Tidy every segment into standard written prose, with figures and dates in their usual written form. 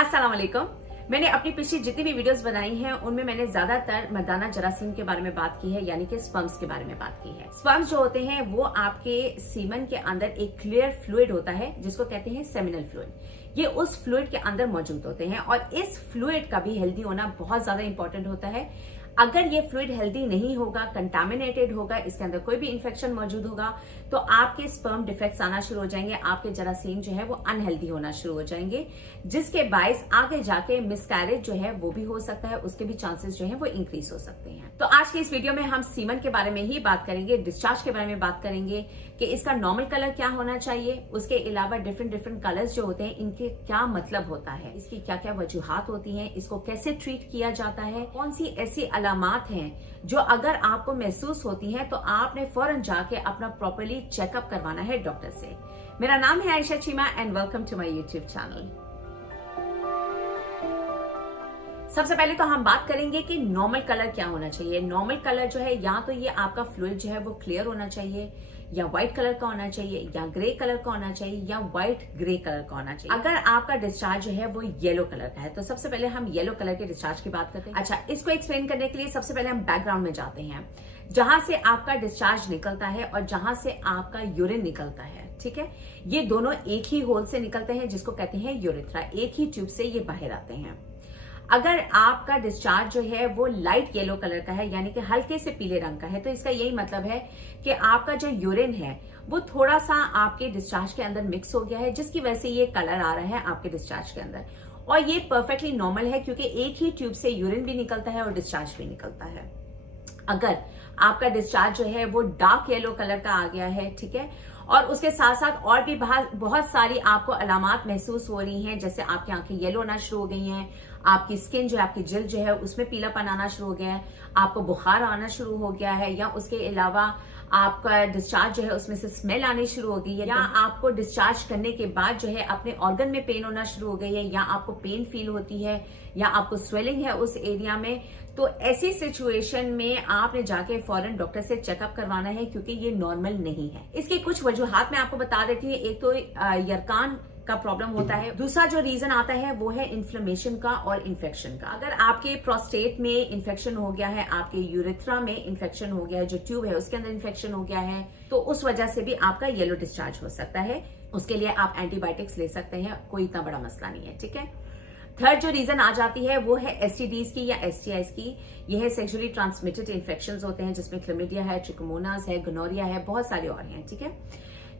अस्सलाम वालेकुम। मैंने अपनी पिछली जितनी भी वीडियोस बनाई हैं उनमें मैंने ज्यादातर मर्दाना जरासीम के बारे में बात की है, यानी कि स्पर्म्स के बारे में बात की है। स्पर्म्स जो होते हैं वो आपके सीमन के अंदर एक क्लियर फ्लूइड होता है जिसको कहते हैं सेमिनल फ्लूइड। ये उस फ्लूइड के अंदर मौजूद होते हैं और इस फ्लूइड का भी हेल्दी होना बहुत ज्यादा इंपॉर्टेंट होता है। अगर ये फ्लूइड हेल्दी नहीं होगा, कंटामिनेटेड होगा, इसके अंदर कोई भी इंफेक्शन मौजूद होगा तो आपके स्पर्म डिफेक्ट्स आना शुरू हो जाएंगे, आपके जरासीम जो है वो अनहेल्दी होना शुरू हो जाएंगे, जिसके बायस आगे जाके मिसकैरेज जो है वो भी हो सकता है, उसके भी चांसेस जो है वो इंक्रीज हो सकते हैं। तो आज के इस वीडियो में हम सीमन के बारे में ही बात करेंगे, डिस्चार्ज के बारे में बात करेंगे कि इसका नॉर्मल कलर क्या होना चाहिए, उसके अलावा डिफरेंट कलर्स जो होते हैं इनके क्या मतलब होता है, इसकी क्या क्या वजूहात होती हैं, इसको कैसे ट्रीट किया जाता है, कौन सी ऐसी अलामात हैं जो अगर आपको महसूस होती हैं तो आपने फौरन जाके अपना प्रॉपर्ली चेकअप करवाना है डॉक्टर से। मेरा नाम है Ayesha Cheema and welcome to my YouTube channel. सबसे पहले तो हम बात करेंगे कि नॉर्मल कलर क्या होना चाहिए। नॉर्मल कलर जो है या तो ये आपका फ्लूइड जो है वो क्लियर होना चाहिए, या व्हाइट कलर का होना चाहिए, या ग्रे कलर का होना चाहिए, या व्हाइट ग्रे कलर का होना चाहिए। अगर आपका डिस्चार्ज जो है वो येलो कलर का है तो सबसे पहले हम येलो कलर के डिस्चार्ज की बात करते हैं। अच्छा, इसको एक्सप्लेन करने के लिए सबसे पहले हम बैकग्राउंड में जाते हैं, जहां से आपका डिस्चार्ज निकलता है और जहां से आपका यूरिन निकलता है। ठीक है, ये दोनों एक ही होल से निकलते हैं जिसको कहते हैं यूरेथ्रा, एक ही ट्यूब से ये बाहर आते हैं। अगर आपका डिस्चार्ज जो है वो लाइट येलो कलर का है, यानी कि हल्के से पीले रंग का है, तो इसका यही मतलब है कि आपका जो यूरिन है वो थोड़ा सा आपके डिस्चार्ज के अंदर मिक्स हो गया है, जिसकी वजह से ये कलर आ रहा है आपके डिस्चार्ज के अंदर। और ये परफेक्टली नॉर्मल है क्योंकि एक ही ट्यूब से यूरिन भी निकलता है और डिस्चार्ज भी निकलता है। अगर आपका डिस्चार्ज जो है वो डार्क येलो कलर का आ गया है, ठीक है, और उसके साथ साथ और भी बहुत सारी आपको अलामात महसूस हो रही हैं, जैसे आपकी आंखें येलो होना शुरू हो गई हैं, आपकी स्किन जो है, आपकी जिल्द जो है उसमें पीलापन आना शुरू हो गया है, आपको बुखार आना शुरू हो गया है, या उसके अलावा आपका डिस्चार्ज जो है उसमें से स्मेल आनी शुरू हो गई है, या आपको डिस्चार्ज करने के बाद जो है अपने ऑर्गन में पेन होना शुरू हो गई है, या आपको पेन फील होती है, या आपको स्वेलिंग है उस एरिया में, तो ऐसी सिचुएशन में आपने जाके फौरन डॉक्टर से चेकअप करवाना है क्योंकि ये नॉर्मल नहीं है। इसकी कुछ वजूहात मैं आपको बता देती हूँ। एक तो यरकान का प्रॉब्लम होता है, दूसरा जो रीजन आता है वो है इन्फ्लेमेशन का और इन्फेक्शन का। अगर आपके प्रोस्टेट में इन्फेक्शन हो गया है, आपके यूरेथ्रा में इन्फेक्शन हो गया है, जो ट्यूब है उसके अंदर इन्फेक्शन हो गया है, तो उस वजह से भी आपका येलो डिस्चार्ज हो सकता है। उसके लिए आप एंटीबायोटिक्स ले सकते हैं, कोई इतना बड़ा मसला नहीं है। ठीक है, थर्ड जो रीजन आ जाती है वो है एसटीडीज की या एसटीआईज की। यह है सेक्सुअली ट्रांसमिटेड इन्फेक्शंस होते हैं, जिसमें क्लमिडिया है, ट्रिकोमोनास है, गोनोरिया है, बहुत सारे और हैं। ठीक है,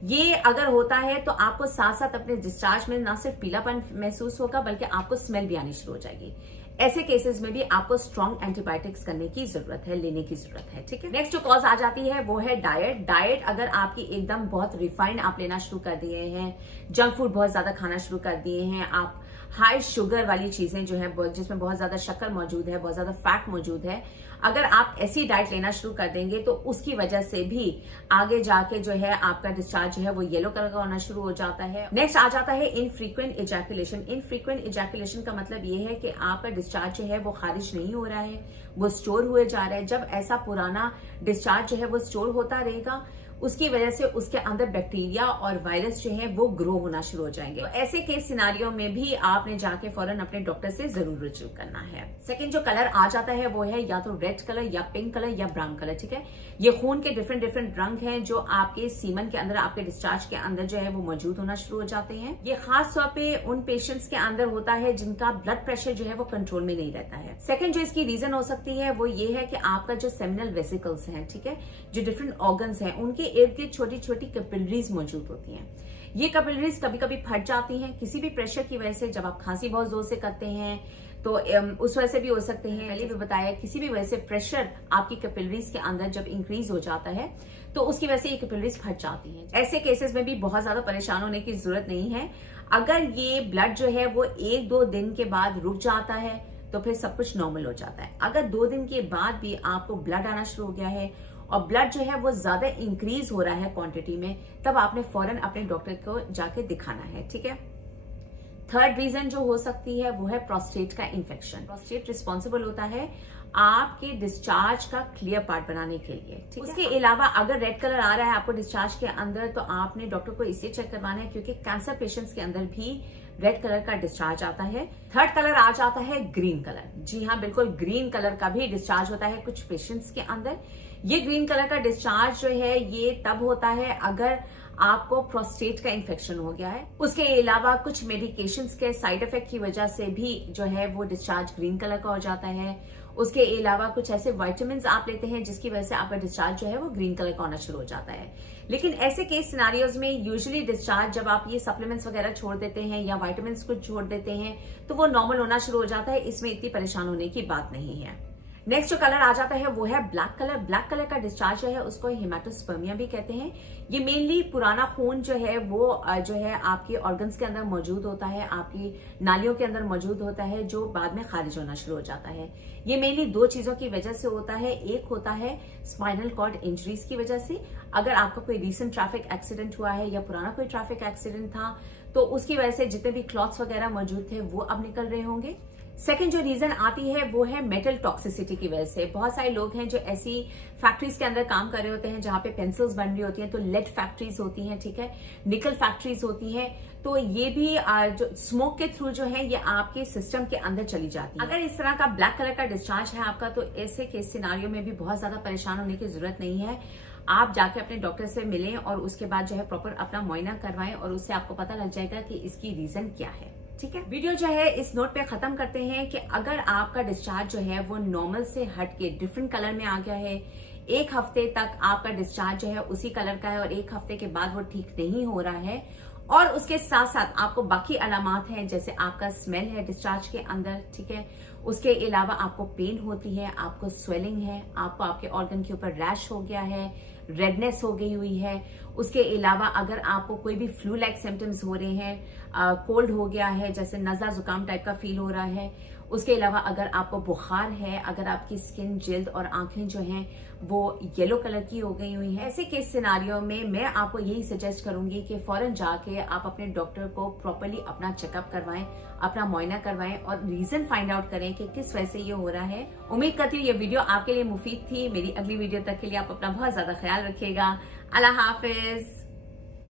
ये अगर होता है तो आपको साथ साथ अपने डिस्चार्ज में ना सिर्फ पीलापन महसूस होगा बल्कि आपको स्मेल भी आनी शुरू हो जाएगी। ऐसे केसेस में भी आपको स्ट्रॉन्ग एंटीबायोटिक्स करने की जरूरत है, लेने की जरूरत है। ठीक है, नेक्स्ट जो कॉज आ जाती है वो है डाइट। डाइट अगर आपकी एकदम बहुत रिफाइंड आप लेना शुरू कर दिए हैं, जंक फूड बहुत ज्यादा खाना शुरू कर दिए हैं, आप हाई शुगर वाली चीजें जो है जिसमें बहुत ज्यादा शक्कर मौजूद है, बहुत ज्यादा फैट मौजूद है, अगर आप ऐसी डाइट लेना शुरू कर देंगे तो उसकी वजह से भी आगे जाके जो है आपका डिस्चार्ज जो है वो येलो कलर का होना शुरू हो जाता है। नेक्स्ट आ जाता है इनफ्रीक्वेंट इजैकुलेशन। इनफ्रीक्वेंट इजैकुलेशन का मतलब ये है कि आपका डिस्चार्ज जो है वो खारिज नहीं हो रहा है, वो स्टोर हुए जा रहा है। जब ऐसा पुराना डिस्चार्ज जो है वो स्टोर होता रहेगा, उसकी वजह से उसके अंदर बैक्टीरिया और वायरस जो है वो ग्रो होना शुरू हो जाएंगे। तो ऐसे केस सिनारियों में भी आपने जाके फौरन अपने डॉक्टर से जरूर रुजू करना है। सेकंड जो कलर आ जाता है वो है या तो रेड कलर, या पिंक कलर, या ब्राउन कलर। ठीक है, ये खून के डिफरेंट रंग हैं जो आपके सीमन के अंदर, आपके डिस्चार्ज के अंदर जो है वो मौजूद होना शुरू हो जाते हैं। ये खास तौर पे उन पेशेंट्स के अंदर होता है जिनका ब्लड प्रेशर जो है वो कंट्रोल में नहीं रहता है। सेकंड जो इसकी रीजन हो सकती है वो ये है कि आपका जो सेमिनल वेसिकल्स हैं, ठीक है, जो डिफरेंट ऑर्गन्स हैं, उनके इर्द गिर्द छोटी छोटी कैपिलरीज मौजूद होती हैं। ये कैपिलरीज कभी कभी फट जाती हैं किसी भी प्रेशर की वजह से। जब आप खांसी बहुत जोर से करते हैं तो उस वजह से भी हो सकते हैं। पहले भी बताया, किसी भी वजह से प्रेशर आपकी कैपिलरीज के अंदर जब इंक्रीज हो जाता है तो उसकी वजह से ये कैपिलरीज फट जाती हैं। ऐसे केसेस में भी बहुत ज्यादा परेशान होने की जरूरत नहीं है। अगर ये ब्लड जो है वो 1-2 दिन के बाद रुक जाता है तो फिर सब कुछ नॉर्मल हो जाता है। अगर 2 दिन के बाद भी आपको ब्लड आना शुरू हो गया है और ब्लड जो है वो ज्यादा इंक्रीज हो रहा है क्वांटिटी में, तब आपने फौरन अपने डॉक्टर को जाके दिखाना है। ठीक है, थर्ड रीजन जो हो सकती है वो है प्रोस्टेट का इन्फेक्शन। प्रोस्टेट रिस्पॉन्सिबल होता है आपके डिस्चार्ज का क्लियर पार्ट बनाने के लिए। ठीक है, उसके अलावा अगर रेड कलर आ रहा है आपको डिस्चार्ज के अंदर तो आपने डॉक्टर को इसलिए चेक करवाना है क्योंकि कैंसर पेशेंट्स के अंदर भी रेड कलर का डिस्चार्ज आता है। थर्ड कलर आ जाता है ग्रीन कलर। जी हाँ, बिल्कुल ग्रीन कलर का भी डिस्चार्ज होता है कुछ पेशेंट्स के अंदर। ये ग्रीन कलर का डिस्चार्ज जो है ये तब होता है अगर आपको प्रोस्टेट का इन्फेक्शन हो गया है। उसके अलावा कुछ मेडिकेशंस के साइड इफेक्ट की वजह से भी जो है वो डिस्चार्ज ग्रीन कलर का हो जाता है। उसके अलावा कुछ ऐसे विटामिन्स आप लेते हैं जिसकी वजह से आपका डिस्चार्ज जो है वो ग्रीन कलर का होना शुरू हो जाता है। लेकिन ऐसे केस सिनारियोज में यूजुअली डिस्चार्ज जब आप ये सप्लीमेंट्स वगैरह छोड़ देते हैं या विटामिन्स को छोड़ देते हैं तो वो नॉर्मल होना शुरू हो जाता है। इसमें इतनी परेशान होने की बात नहीं है। नेक्स्ट जो कलर आ जाता है वो है ब्लैक कलर। ब्लैक कलर का डिस्चार्ज जो है उसको हेमाटोस्पर्मिया भी कहते हैं। ये मेनली पुराना खून जो है वो जो है आपके ऑर्गन्स के अंदर मौजूद होता है, आपकी नालियों के अंदर मौजूद होता है, जो बाद में खारिज होना शुरू हो जाता है। ये मेनली दो चीजों की वजह से होता है। एक होता है स्पाइनल कॉर्ड इंजरीज की वजह से। अगर आपका कोई रिसेंट ट्रैफिक एक्सीडेंट हुआ है या पुराना कोई ट्रैफिक एक्सीडेंट था तो उसकी वजह से जितने भी क्लॉट्स वगैरह मौजूद थे वो अब निकल रहे होंगे। सेकेंड जो रीजन आती है वो है मेटल टॉक्सिसिटी की वजह से। बहुत सारे लोग हैं जो ऐसी फैक्ट्रीज के अंदर काम कर रहे होते हैं जहां पे पेंसिल्स बन रही होती हैं, तो लेड फैक्ट्रीज होती हैं, ठीक है, निकल फैक्ट्रीज होती हैं, तो ये भी जो स्मोक के थ्रू जो है ये आपके सिस्टम के अंदर चली जाती है। अगर इस तरह का ब्लैक कलर का डिस्चार्ज है आपका तो ऐसे केस सिनारियो में भी बहुत ज्यादा परेशान होने की जरूरत नहीं है। आप जाके अपने डॉक्टर से मिलें और उसके बाद जो है प्रॉपर अपना मुआयना करवाएं और उससे आपको पता लग जाएगा कि इसकी रीजन क्या है। ठीक है, वीडियो जो है इस नोट पे खत्म करते हैं कि अगर आपका डिस्चार्ज जो है वो नॉर्मल से हट के डिफरेंट कलर में आ गया है, एक हफ्ते तक आपका डिस्चार्ज जो है उसी कलर का है और एक हफ्ते के बाद वो ठीक नहीं हो रहा है और उसके साथ साथ आपको बाकी अलामात हैं जैसे आपका स्मेल है डिस्चार्ज के अंदर, ठीक है, उसके अलावा आपको पेन होती है, आपको स्वेलिंग है, आपको आपके ऑर्गन के ऊपर रैश हो गया है, रेडनेस हो गई हुई है, उसके अलावा अगर आपको कोई भी फ्लू लाइक सिम्टम्स हो रहे हैं, कोल्ड हो गया है, जैसे नज़ला जुकाम टाइप का फील हो रहा है, उसके अलावा अगर आपको बुखार है, अगर आपकी स्किन, जिल्द और आंखें जो हैं वो येलो कलर की हो गई हुई हैं, ऐसे केस सिनारियो में मैं आपको यही सजेस्ट करूंगी कि फौरन जाके आप अपने डॉक्टर को प्रॉपर्ली अपना चेकअप करवाएं, अपना मुआयना करवाएं और रीजन फाइंड आउट करें कि किस वजह से ये हो रहा है। उम्मीद करती हूँ ये वीडियो आपके लिए मुफीद थी। मेरी अगली वीडियो तक के लिए आप अपना बहुत ज्यादा ख्याल रखिएगा। अल्लाह हाफिज।